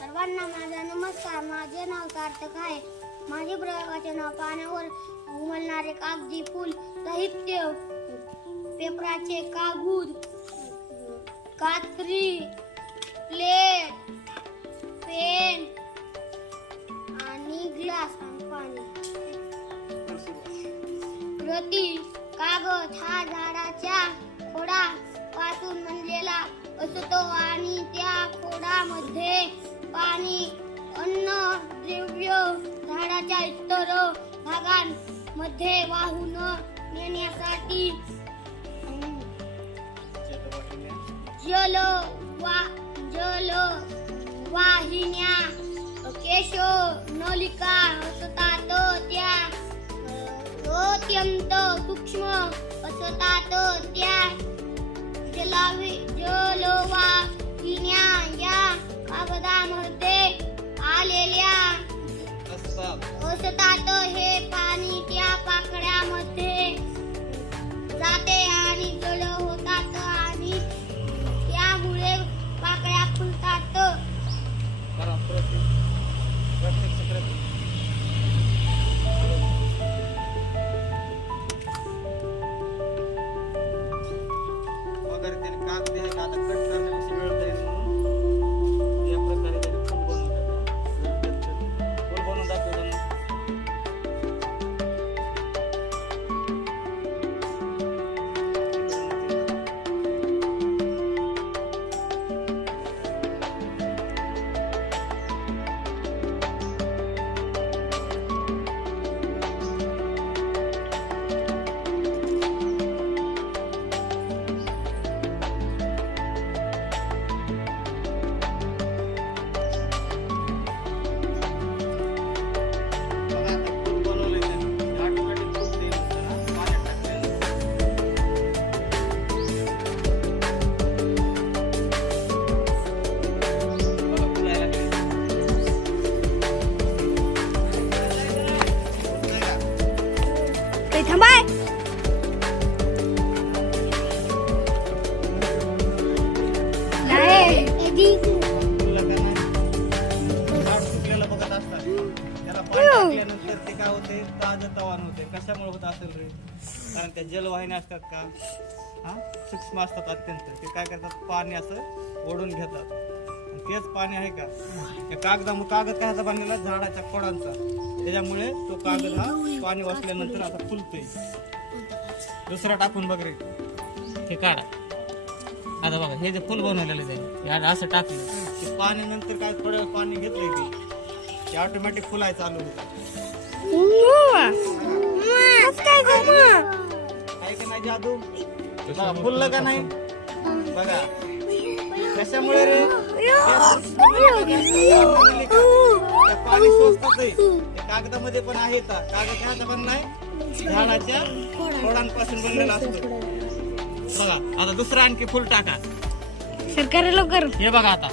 सर्वांना माझा नमस्कार. माझे नाव सार्थक आहे. माझे प्रयोगाचे नाव पाण्यावर उमलणारे कागदी फूल साहित्य पेपराचे कागूद कात्री प्लेट पेन आणि ग्लास आणि पाणी. प्रती कागद हा झाडाच्या खोडा पासून बनलेला असतो आणि त्या पाणी अन्न द्रव्य झाडाच्या इतर भागांमध्ये वाहून नेण्यासाठी जल वा जल वाहिन्या केशो नलिका असतात त्या. अत्यंत सूक्ष्म असतात त्या. जलावी जलवा वगैरे त्याने कागद आहे का तवान होते कशामुळे होत असेल रे कारण त्या जलवाहिन्या असतात का हा सूक्ष्म असतात अत्यंत ते काय करतात पाणी असं ओढून घेतात तेच पाणी आहे का त्या कागदामुळे कागद कशाचा बनलेला झाडाच्या खोडांचा त्याच्यामुळे तो कागद हा पाणी वाचल्यानंतर आता फुलतोय. दुसरा टाकून बघ रे. हे काढा. आता बघा हे जे फुल बनवलेलं आहे यात असं टाकलं. ते पाणी नंतर काय थोडं वेळ पाणी घेतलंय की ते ऑटोमॅटिक फुलाय चालू. होतं काय का नाही जादू? बघा, फुललं का नाही? बघा. कशामुळे रे? पाणी स्वस्तच आहे ते कागदामध्ये पण आहे का? कागद ह्याचा पण नाही झाडाच्या खोडांपासून बनलेला असतो. बघा आता दुसरं आणखी फुल टाका. सरकार लवकर. हे बघा आता.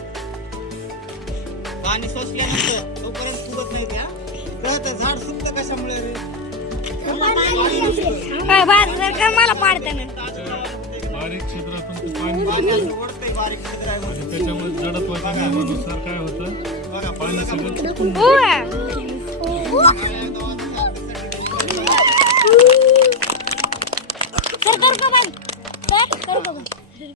पाणी शोषल्यानंतर तोपर्यंत फुगत नाही त्या. झाड सुकतं कशामुळे मला बारीक छिद्रातून पाणी ओढतंय बारीक छिद्रावर. त्याच्यामुळे जडत्वाच्या नियमानुसार काय होतं? बघा पाणी सगळं फुल?